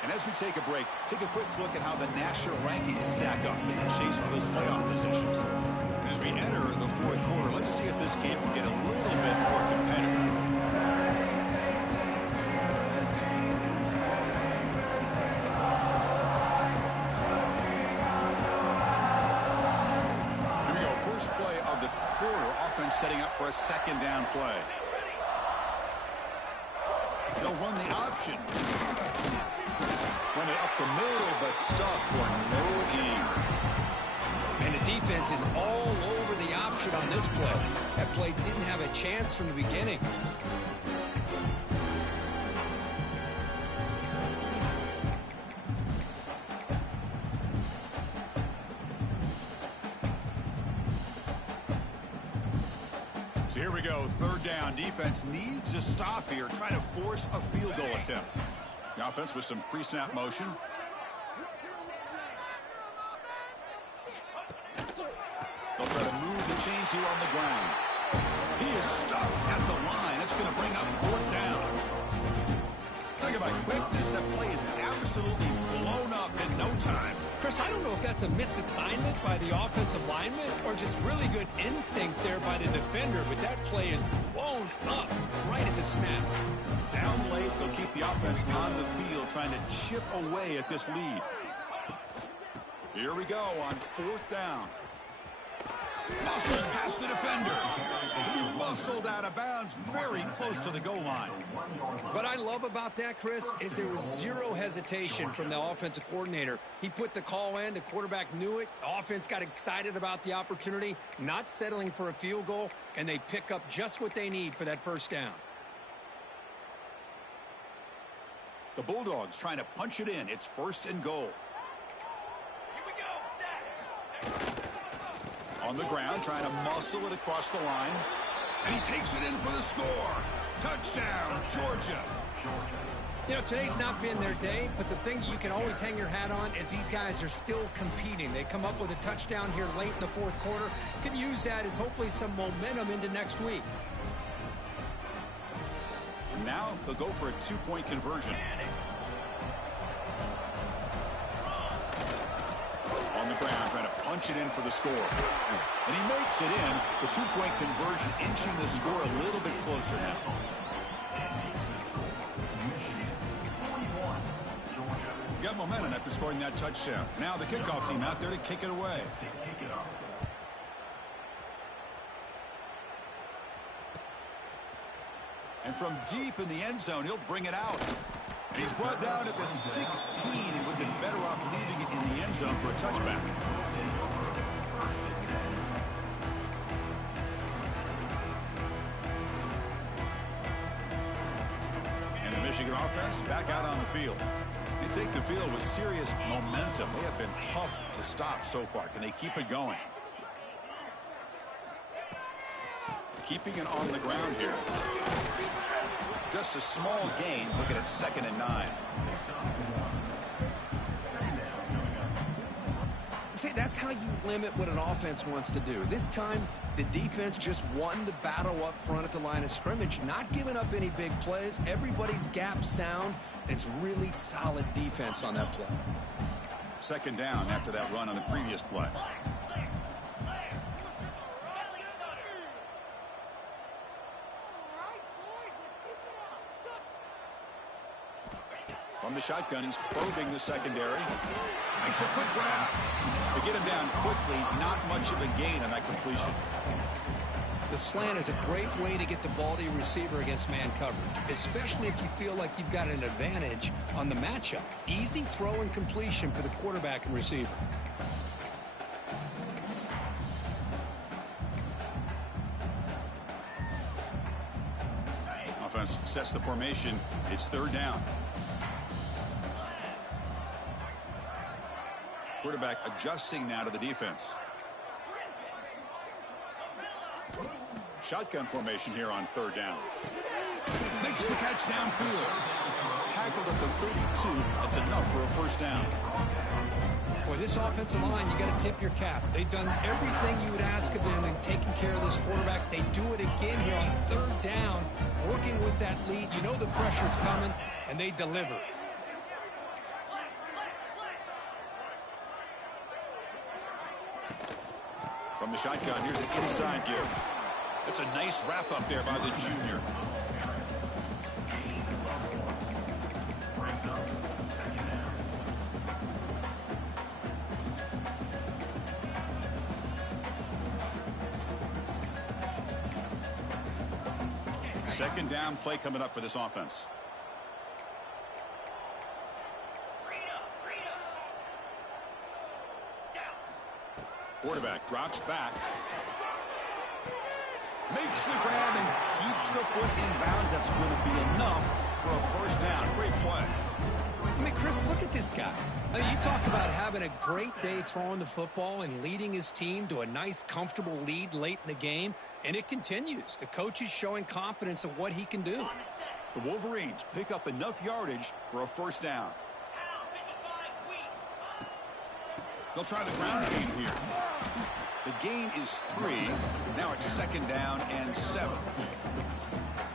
And as we take a break, take a quick look at how the national rankings stack up in the chase for those playoff positions. And as we enter the 4th quarter, let's see if this game can get a little bit more competitive. quarter. Offense setting up for a second down play. They'll run the option. Run it up the middle, but stuff for no gain. And the defense is all over the option on this play. That play didn't have a chance from the beginning. So here we go, third down. Defense needs to stop here, trying to force a field goal attempt. The offense with some pre-snap motion. They'll try to move the chains here on the ground. He is stuffed at the line. It's going to bring up fourth down. Talk about quickness. That play is absolutely blown up in no time. Chris, I don't know if that's a misassignment by the offensive lineman or just really good instincts there by the defender, but that play is blown up right at the snap. Down late, they'll keep the offense on the field, trying to chip away at this lead. Here we go on fourth down. Muscles past the defender. He muscled out of bounds very close to the goal line. What I love about that, Chris, is there was zero hesitation from the offensive coordinator. He put the call in. The quarterback knew it. The offense got excited about the opportunity, not settling for a field goal, and they pick up just what they need for that first down. The Bulldogs trying to punch it in. It's first and goal. Here we go, set. On the ground, trying to muscle it across the line. And he takes it in for the score. Touchdown, Georgia. You know, today's not been their day, but the thing that you can always hang your hat on is these guys are still competing. They come up with a touchdown here late in the fourth quarter. Can use that as hopefully some momentum into next week. Now they'll go for a two-point conversion. On the ground, trying to punch it in for the score. And he makes it in. The two-point conversion inching the score a little bit closer now. Got momentum after scoring that touchdown. Now the kickoff team out there to kick it away. And from deep in the end zone, he'll bring it out. And he's brought down at the 16 and would have been better off leaving it in the end zone for a touchback. And the Michigan offense back out on the field. They take the field with serious momentum. They have been tough to stop so far. Can they keep it going? Keeping it on the ground here. Just a small gain. Looking at 2nd and 9. See, that's how you limit what an offense wants to do. This time, the defense just won the battle up front at the line of scrimmage, not giving up any big plays. Everybody's gap sound. It's really solid defense on that play. 2nd down after that run on the previous play. From the shotgun, he's probing the secondary. Makes a quick grab. To get him down quickly, not much of a gain on that completion. The slant is a great way to get the ball to your receiver against man coverage, especially if you feel like you've got an advantage on the matchup. Easy throw and completion for the quarterback and receiver. Offense sets the formation. It's 3rd down. Quarterback adjusting now to the defense. Shotgun formation here on 3rd down. Makes the catch downfield. Tackled at the 32. That's enough for a first down. Boy, this offensive line, you got to tip your cap. They've done everything you would ask of them in taking care of this quarterback. They do it again here on 3rd down, working with that lead. You know the pressure's coming, and they deliver. From the shotgun, here's an inside give. That's a nice wrap up there by the junior. Second down play coming up for this offense. Quarterback drops back. Makes the grab and keeps the foot in bounds. That's going to be enough for a first down. Great play. I mean, Chris, look at this guy. I mean, you talk about having a great day throwing the football and leading his team to a nice, comfortable lead late in the game, and it continues. The coach is showing confidence of what he can do. The Wolverines pick up enough yardage for a first down. They'll try the ground game here. The gain is 3. Now it's second down and 7.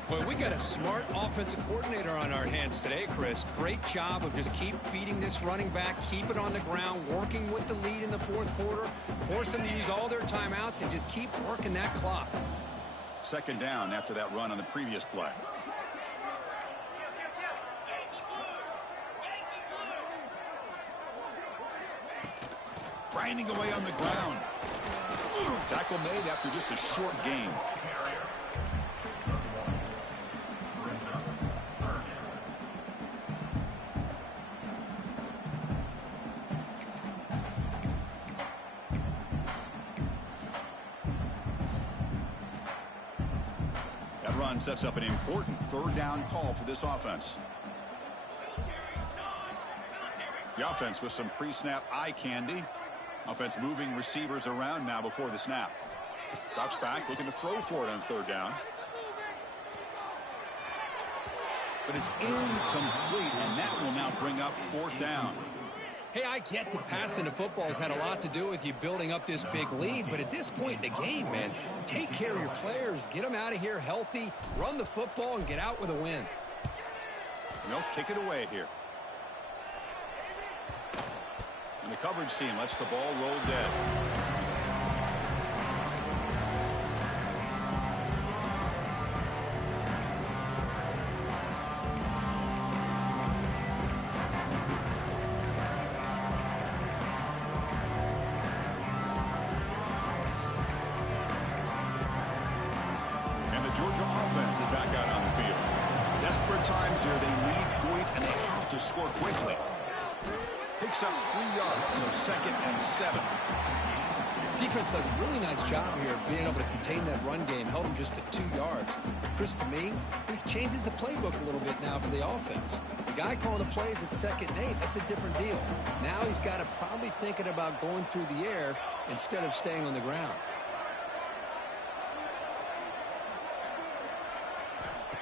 Well, we got a smart offensive coordinator on our hands today, Chris. Great job of just keep feeding this running back, keep it on the ground, working with the lead in the fourth quarter, force them to use all their timeouts, and just keep working that clock. Second down after that run on the previous play. Grinding away on the ground. Tackle made after just a short gain. That run sets up an important third down call for this offense. The offense with some pre-snap eye candy. Offense moving receivers around now before the snap. Drops back, looking to throw for it on third down. But it's incomplete, and that will now bring up fourth down. Hey, I get that passing the football has had a lot to do with you building up this big lead, but at this point in the game, man, take care of your players, get them out of here healthy, run the football, and get out with a win. And they'll kick it away here. And the coverage team lets the ball roll dead. And the Georgia offense is back out on the field. Desperate times here. They need points, and they have to score quickly. Picks up 3 yards, so second and 7. Defense does a really nice job here of being able to contain that run game, held him just at 2 yards. Chris, to me, this changes the playbook a little bit now for the offense. The guy calling the plays at 2nd and 8, that's a different deal. Now he's got to probably thinking about going through the air instead of staying on the ground.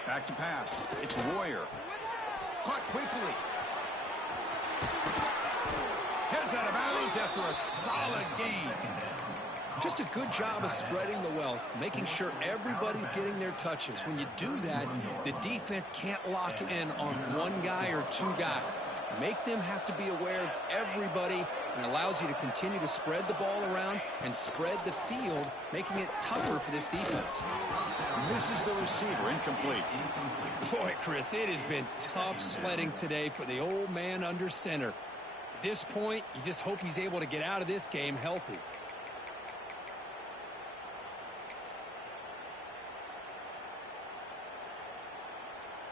Back to pass. It's Royer. Caught quickly. Heads out of bounds after a solid gain. Just a good job of spreading the wealth, making sure everybody's getting their touches. When you do that, the defense can't lock in on one guy or 2 guys. Make them have to be aware of everybody, and allows you to continue to spread the ball around and spread the field, making it tougher for this defense. Misses the receiver, incomplete. Boy, Chris, it has been tough sledding today for the old man under center. At this point, you just hope he's able to get out of this game healthy.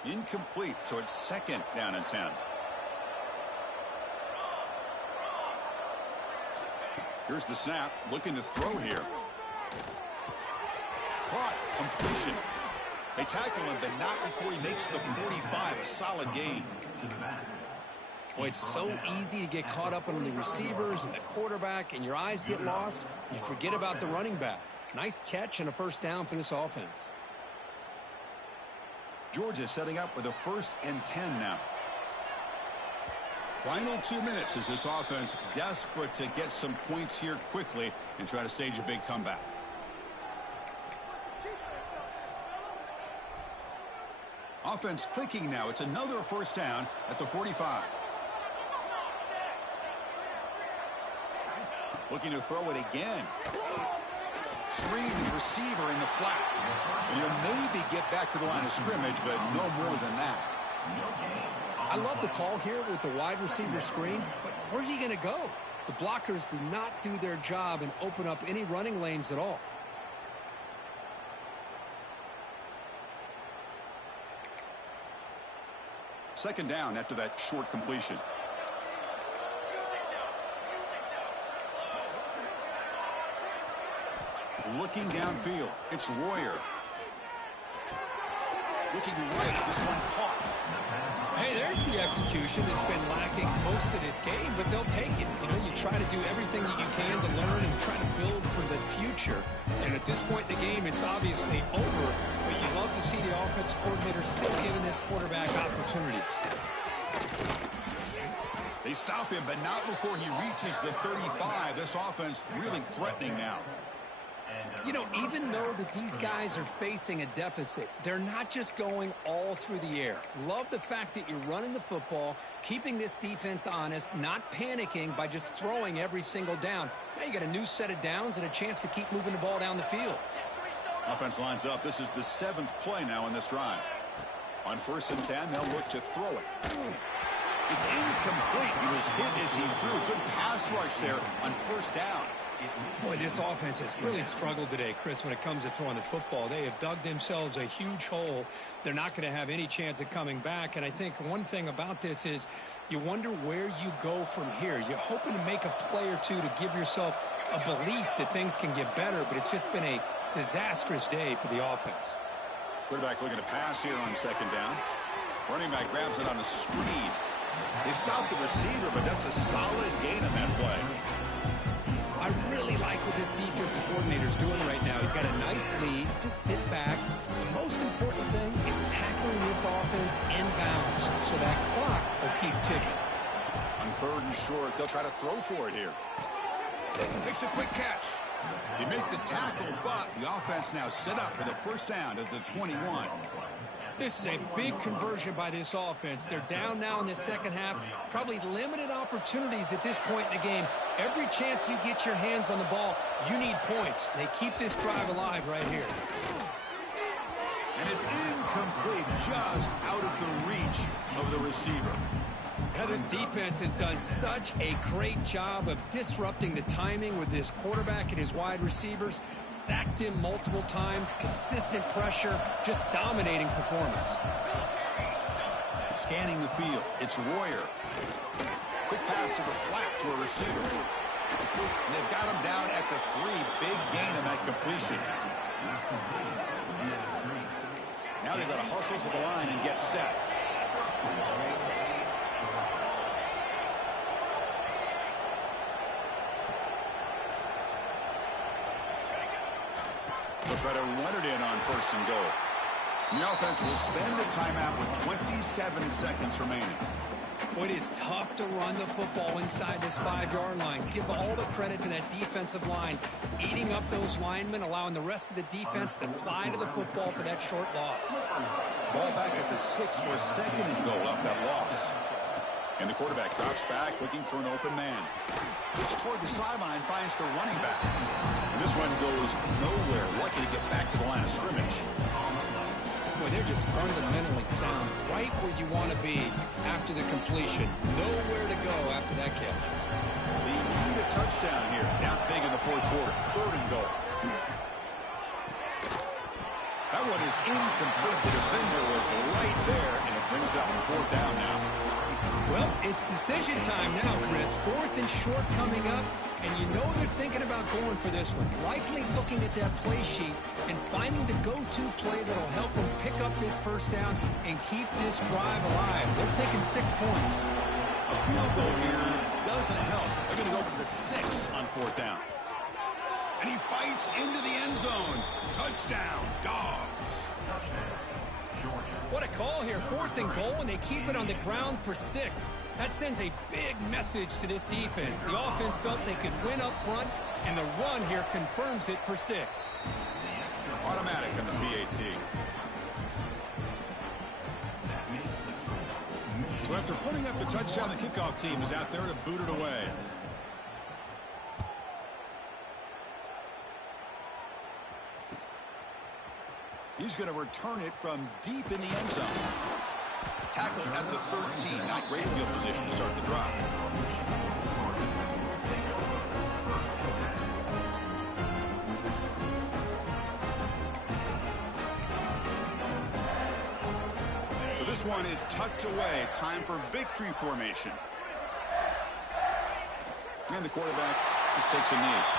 Incomplete, so it's second down and 10. Here's the snap, looking to throw here. Caught, completion. They tackle him, but not before he makes the 45, a solid gain. Boy, it's so easy to get caught up on the receivers and the quarterback, and your eyes get lost. You forget about the running back. Nice catch and a first down for this offense. Georgia setting up with a 1st and 10 now. Final 2 minutes as this offense desperate to get some points here quickly and try to stage a big comeback. Offense clicking now. It's another first down at the 45. Looking to throw it again. Screen to the receiver in the flat. And he'll maybe get back to the line of scrimmage, but no more than that. I love the call here with the wide receiver screen, but where's he going to go? The blockers do not do their job and open up any running lanes at all. Second down after that short completion. Looking downfield, it's Royer. Looking right, this one caught. Hey, there's the execution that's been lacking most of this game, but they'll take it. You know, you try to do everything that you can to learn and try to build for the future. And at this point in the game, it's obviously over, but you love to see the offensive coordinator still giving this quarterback opportunities. They stop him, but not before he reaches the 35. This offense really threatening now. You know, even though that these guys are facing a deficit, they're not just going all through the air. Love the fact that you're running the football, keeping this defense honest, not panicking by just throwing every single down. Now you got a new set of downs and a chance to keep moving the ball down the field. Offense lines up. This is the 7th play now in this drive. On 1st and 10, they'll look to throw it. It's incomplete. He was hit as he threw. Good pass rush there on 1st down. Boy, this offense has really struggled today, Chris, when it comes to throwing the football. They have dug themselves a huge hole. They're not going to have any chance of coming back. And I think one thing about this is you wonder where you go from here. You're hoping to make a play or two to give yourself a belief that things can get better, but it's just been a disastrous day for the offense. Quarterback looking to pass here on 2nd down. Running back grabs it on a screen. They stop the receiver, but that's a solid gain on that play. I really like what this defensive coordinator is doing right now. He's got a nice lead. Just sit back. The most important thing is tackling this offense inbounds so that clock will keep ticking. On 3rd and short, they'll try to throw for it here. Makes a quick catch. They make the tackle, but the offense now set up with a 1st down at the 21. This is a big conversion by this offense. They're down now in the 2nd half. Probably limited opportunities at this point in the game. Every chance you get your hands on the ball, you need points. They keep this drive alive right here. And it's incomplete, just out of the reach of the receiver. Now, this defense has done such a great job of disrupting the timing with this quarterback and his wide receivers. Sacked him multiple times, consistent pressure, just dominating performance. Scanning the field, it's Royer. Quick pass to the flat to a receiver. And they've got him down at the 3. Big gain on that completion. Now they've got to hustle to the line and get set. They'll try to run it in on 1st and goal. And the offense will spend the timeout with 27 seconds remaining. Boy, it is tough to run the football inside this 5-yard line. Give all the credit to that defensive line, eating up those linemen, allowing the rest of the defense to fly to the football for that short loss. Ball back at the 6 for 2nd and goal off that loss. And the quarterback drops back, looking for an open man. Looks toward the sideline, finds the running back. And this one goes nowhere. Lucky to get back to the line of scrimmage. Boy, they're just fundamentally sound, right where you want to be after the completion. Nowhere to go after that catch. They need a touchdown here. Down big in the 4th quarter. 3rd and goal. That one is incomplete. The defender was right there, and it brings up 4th down now. Well, it's decision time now, Chris. 4th and short coming up, and you know they're thinking about going for this one. Likely looking at that play sheet and finding the go-to play that'll help them pick up this 1st down and keep this drive alive. They're thinking 6 points. A field goal here doesn't help. They're going to go for the 6 on 4th down. And he fights into the end zone. Touchdown, Dogs. What a call here. 4th and goal, and they keep it on the ground for 6. That sends a big message to this defense. The offense felt they could win up front, and the run here confirms it for 6. Automatic on the PAT. So after putting up the touchdown, the kickoff team is out there to boot it away. He's going to return it from deep in the end zone. Tackle at the 13. Not great field position to start the drive. This one is tucked away. Time for victory formation. And the quarterback just takes a knee.